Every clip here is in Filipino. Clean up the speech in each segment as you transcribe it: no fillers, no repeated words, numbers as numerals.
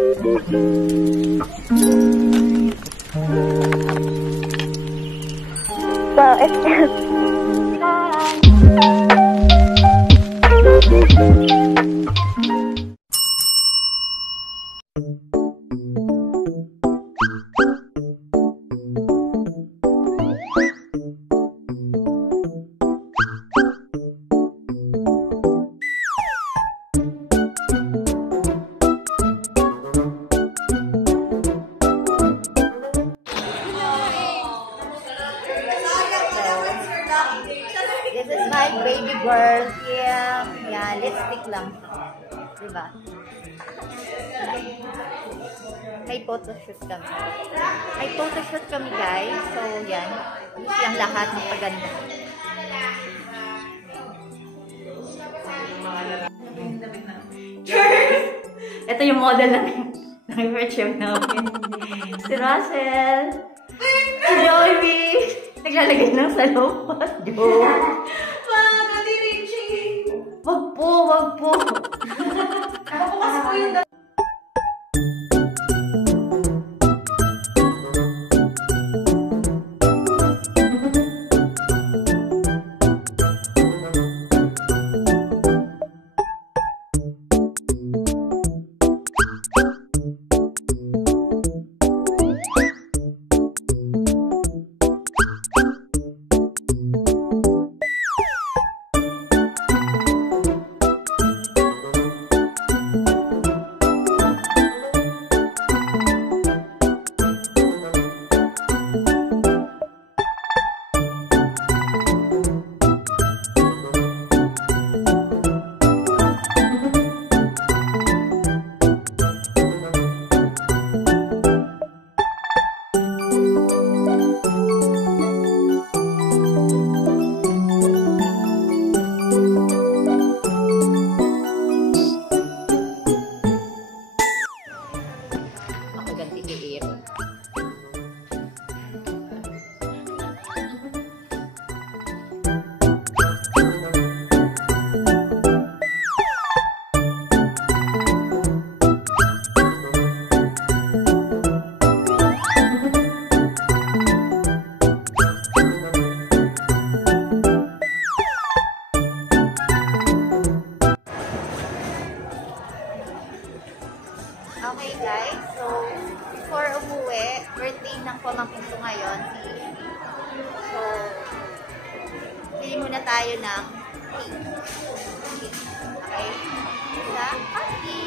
So, it's this is my baby girl. Yeah, lipstick lang. Diba? May photoshoot kami. May photoshoot kami, guys. So, yan. Yung lahat ng paganda. Cheers! Ito yung model ng virtue namin. Si Russell. Si Joey. Naglalagay ng salopot. Wag po. Nakabukas po yung Okay guys, so before umuwi, birthday ng pamangkin ko ngayon. So, bili muna tayo ng cake. Okay? Sa party!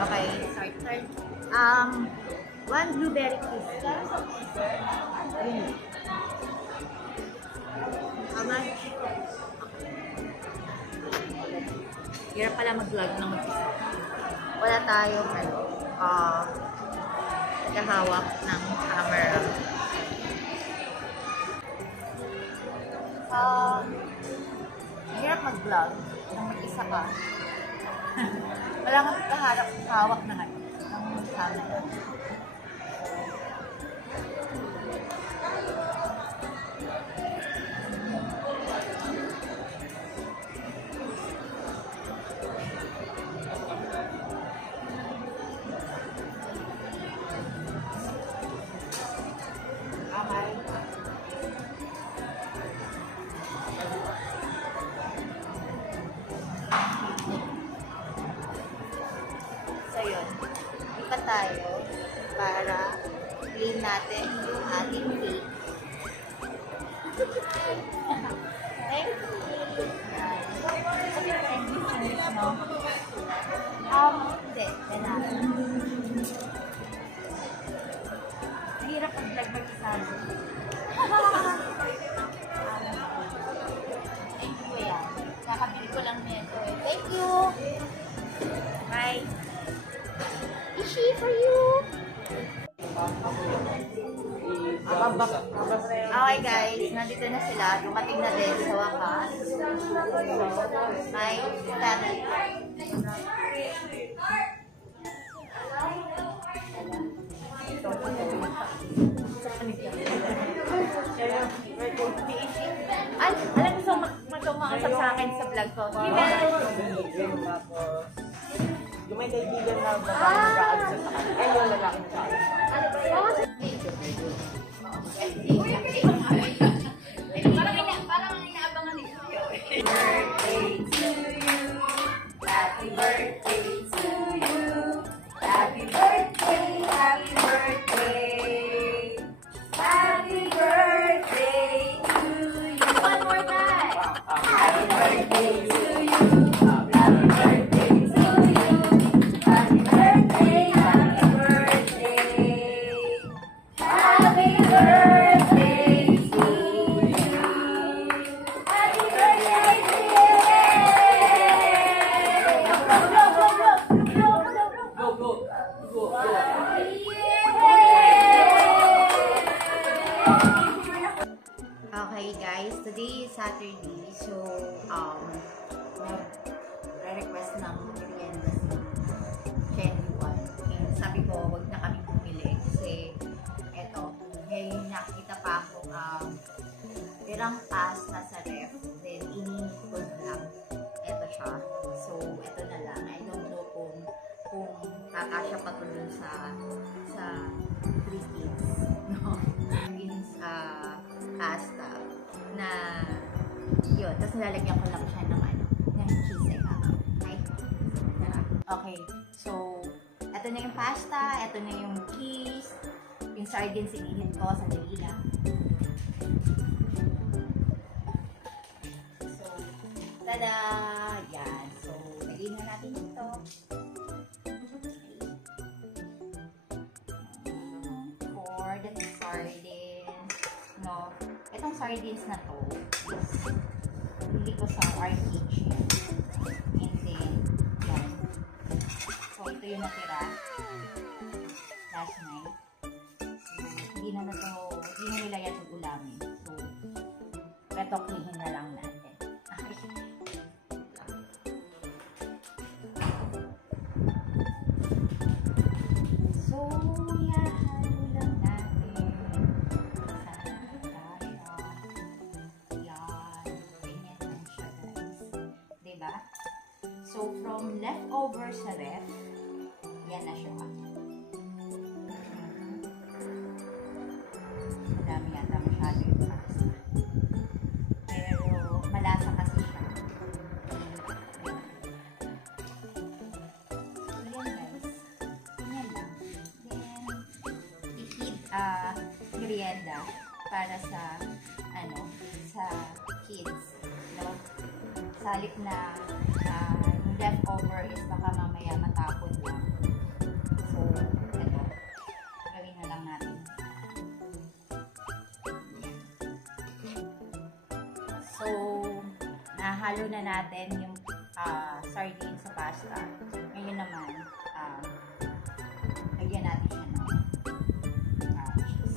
Okay, start. One blueberry crisp. How much? Hirap pala mag-vlog ng mag-isa. Wala tayong nagahawak ng camera. Hirap mag-vlog ng mag-isa ka. Wala kang kahawak na ng camera. Tayo para clean natin yung ating cake. Thank you. Hindi. Mahirap pag-vlog mag-isa. Thank you yan. Kakabili ko lang nito. Thank you. Bye. Ishi for you. Okay guys, nandito na sila. Dumating na din sa wakas. May daddy. Ay, alam gusto magkumausap sa akin sa vlog ko. Yung may kaibigan na babae nag-aalsa sa kanya. Ay, yung lalaki nag-aalsa. Ano ba yun? Parang inaabangan nila. Birthday to you. Happy birthday to you. Happy birthday, happy birthday. Happy birthday to you. One more time. Happy birthday to you. Happy birthday to you. Happy birthday, happy birthday. Happy birthday to you. Happy birthday to you. Okay guys, today is Saturday, so nag-request ng merienda si Genuine. And sabi ko, wag na kami bumili kasi eto, may nakita pa ako pirang pasta sa ref, then ininit ko na lang. Eto siya. So, eto na lang. I don't know kung kakasya pa to dun sa 3 kids. No? Yung sa pasta na yun. Tapos nilalagyan ko lang siya ng cheese. Okay. So, eto na yung pasta, eto na yung cheese, yung sardines inihit ko sa dalila. So, tada! Yan. So, lagyan na natin ito. For the sardines. No, itong sardines na to is hindi ko sa our kitchen. And then, yan. So, ito yung natira last night. So, hindi na nila yan yung ulamin. So, retoklihin na lang natin. So, yan. Halo lang natin. Yan. Ganyan lang siya, guys. Diba? So, from leftover sa ref, yan na siya. Madami yata masyado yung pasta. Pero, malasa kasi siya. So, yan guys. Yan lang. Then, i-feed merienda para sa, sa kids. No? Sa halip na yung leftover is baka mamaya matapon lang. So, ito. Gawin na lang natin. So, nahalo na natin yung sardines sa pasta. Ngayon naman, lagyan natin siya ng cheese.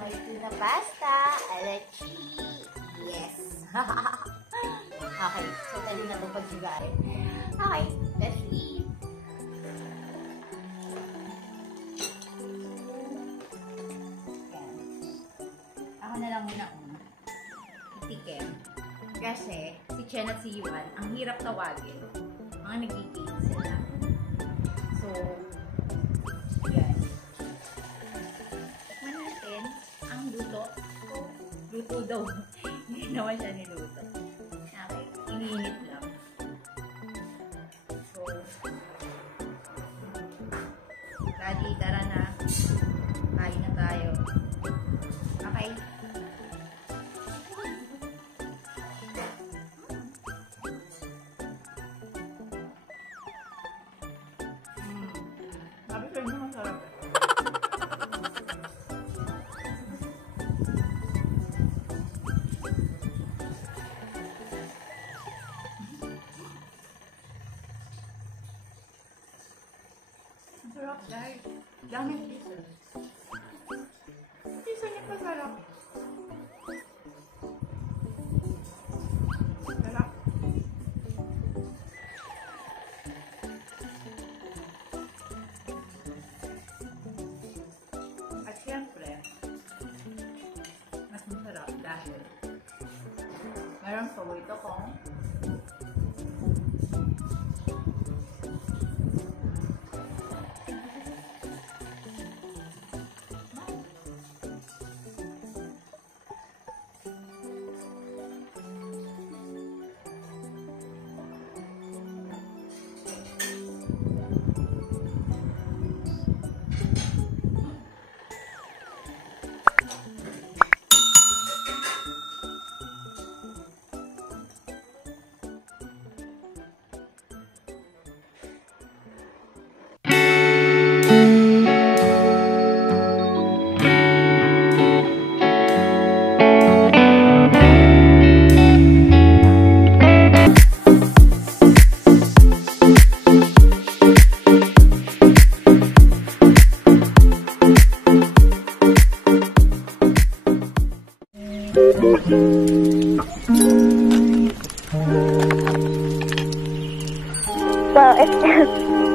may tuna pasta, alachi. Yes. Okay, so tayo na itong pagsigarin. Okay, let's eat. Yan. Ako na lang muna una. Itikin. Kasi, si Chen at si Yuan, ang hirap tawagin. Mga nagiging sila. So, yan. Tikman natin ang luto. Luto daw. Hindi naman siya niluto. Okay, iniinit lang. So, Daddy, tara na. Kain na tayo. Okay. Sabi ko yun, masarap. Masarap, guys. Daming pieces. Pieces niya masarap. Sarap. At syempre, mas masarap dahil mayroong paborito kong Well, it's